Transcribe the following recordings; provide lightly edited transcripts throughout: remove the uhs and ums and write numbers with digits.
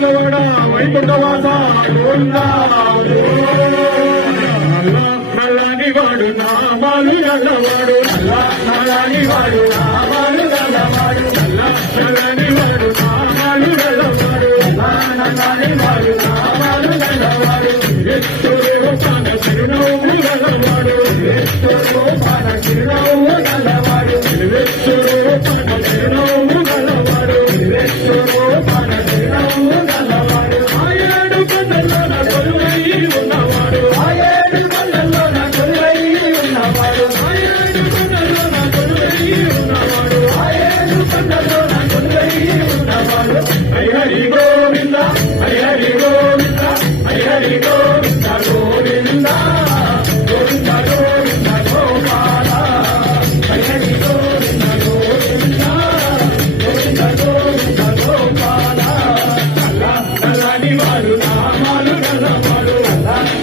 వేములవాడ వైకుంఠవాస నల్లని వాడు నామాలు నల్లవాడు నల్లని వాడు నామాలు నల్లవాడు నల్లని వాడు నామాలు నల్లవాడు నల్లని వాడు నామాలు నల్లవాడు ఎత్తురేవో పాన చిరునవ్వు నల్లవాడు ఎత్తురేవో పాన చిరునవ్వు నల్లవాడు ఎత్తురేవో పాన చిరునవ్వు నల్లవాడు ఎత్తురేవో పాన చిరునవ్వు నల్లవాడు ఆయడు కన్నల్లోన కొలువై ఉన్నవాడు ఆయడు కన్నల్లోన కొలువై ఉన్నవాడు ఆయడు కన్నల్లోన కొలువై ఉన్నవాడు ఆయడు కన్నల్లోన కొలువై ఉన్నవాడు హరి గోవింద హరి గోవింద హరి గోవింద గోవింద గోవింద గోవింద గోపాల హరి గోవింద గోవింద గోవింద గోవింద గోపాల నల్లని వాడు నామాలు నల్లవాడు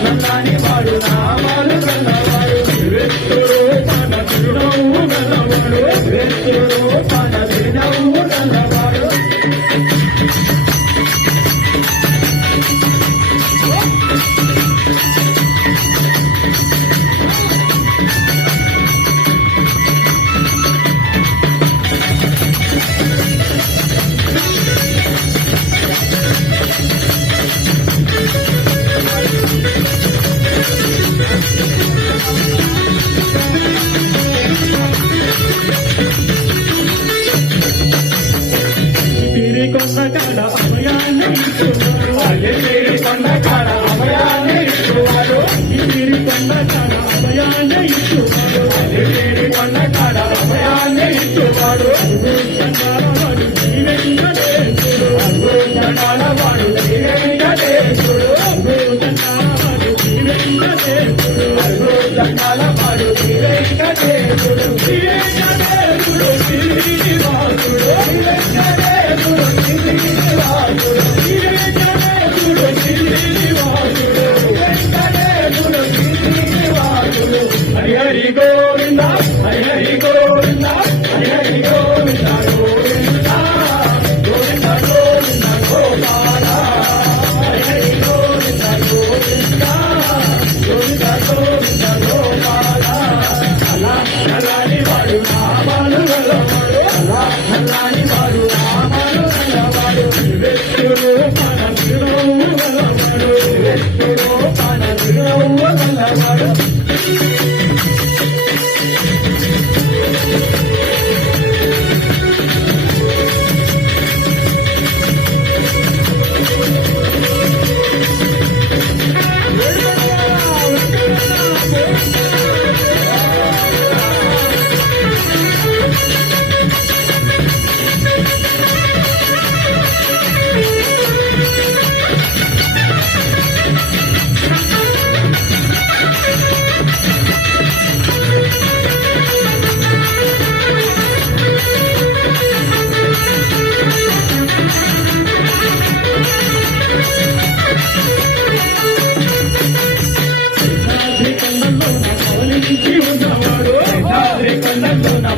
నల్లని వాడు నామాలు నల్లవాడు వెత్తురు పాన చిరునవ్వు నల్లవాడు వెత్తురు పాన చిరునవ్వు నల్లవాడు కొండకాడ అభయాన్ని ఇచ్చువాడు కొండకాడ అభయాన్ని ఇచ్చువాడు కొండకాడ అభయాన్ని ఇచ్చువాడు కొండకాడ అభయాన్ని ఇచ్చువాడు వాడు జీవెంకటేశుడు వాడు జీవెంకటేశుడు వాడు జీవెంకటేశుడు వాడు జీవెంకటేశుడు జీవెంకటేశుడు శ్రీనివాసుడు హరి గోవింద హరి గోవింద హరి గోవింద గోవింద గోవింద గోవింద గోపాల హరి గోవింద గోవింద గోవింద గోవింద గోపాల నల్లని వాడు నామాలు నల్లవాడు నల్లని వాడు నామాలు నల్లవాడు వెత్తురు పాన చిరునవ్వు నల్లవాడు వెత్తురు పాన చిరునవ్వు నల్లవాడు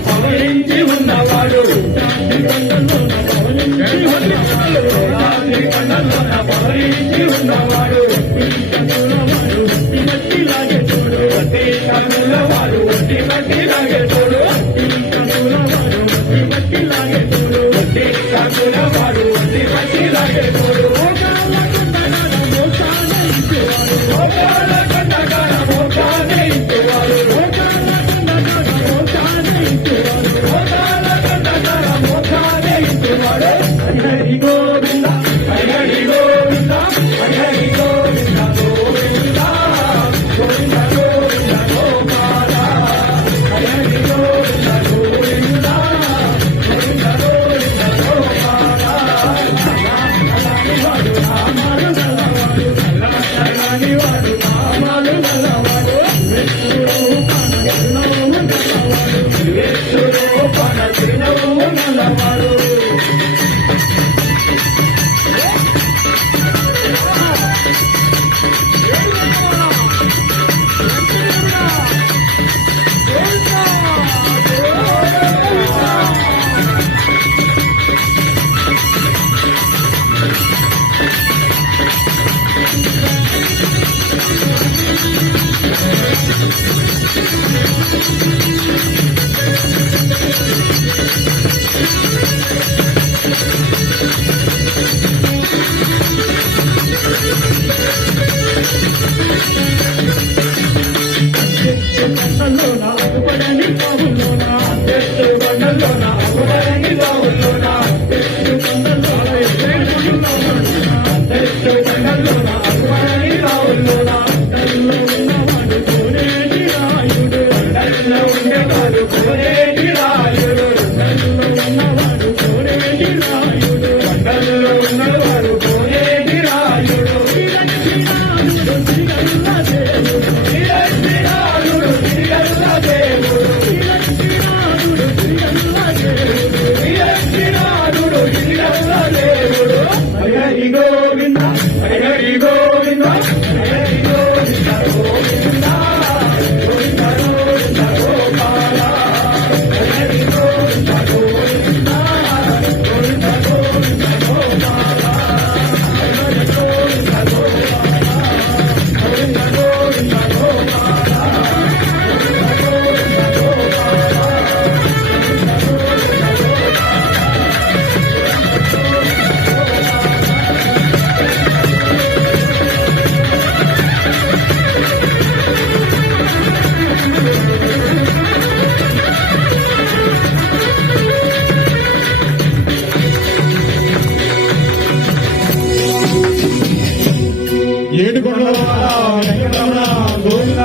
పవరించి ఉన్నవాడు పవరించి ఉన్నవాడు మట్టి లాగే చూడు వాడు ఒట్టి మట్టి లాగే చూడు మట్టి లాగే చూడు వాడు ఒట్టి మట్టి లాగే చూడు హరి గోవింద హరి గోవింద హరి హరి గోవింద హరి హరి గోవింద హరి గోవింద గోవింద గోవింద గోవింద గోపాల హరి గోవింద గోవింద గోవింద గోవింద గోపాల హరి గోవింద గోపాల గోవింద గోవింద గోపాల ఏడుకొండల వెంకటరమణ గోవింద